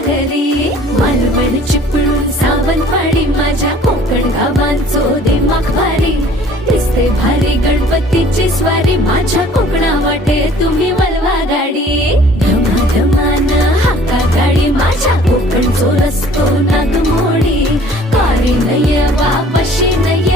घरी मालवण चिपळूण सावंतवाडी माझ्या कोकण गावांचो दिमाग भारी दिसते भारी गणपतीची स्वारी माझ्या कोकणा वाटे तुम्ही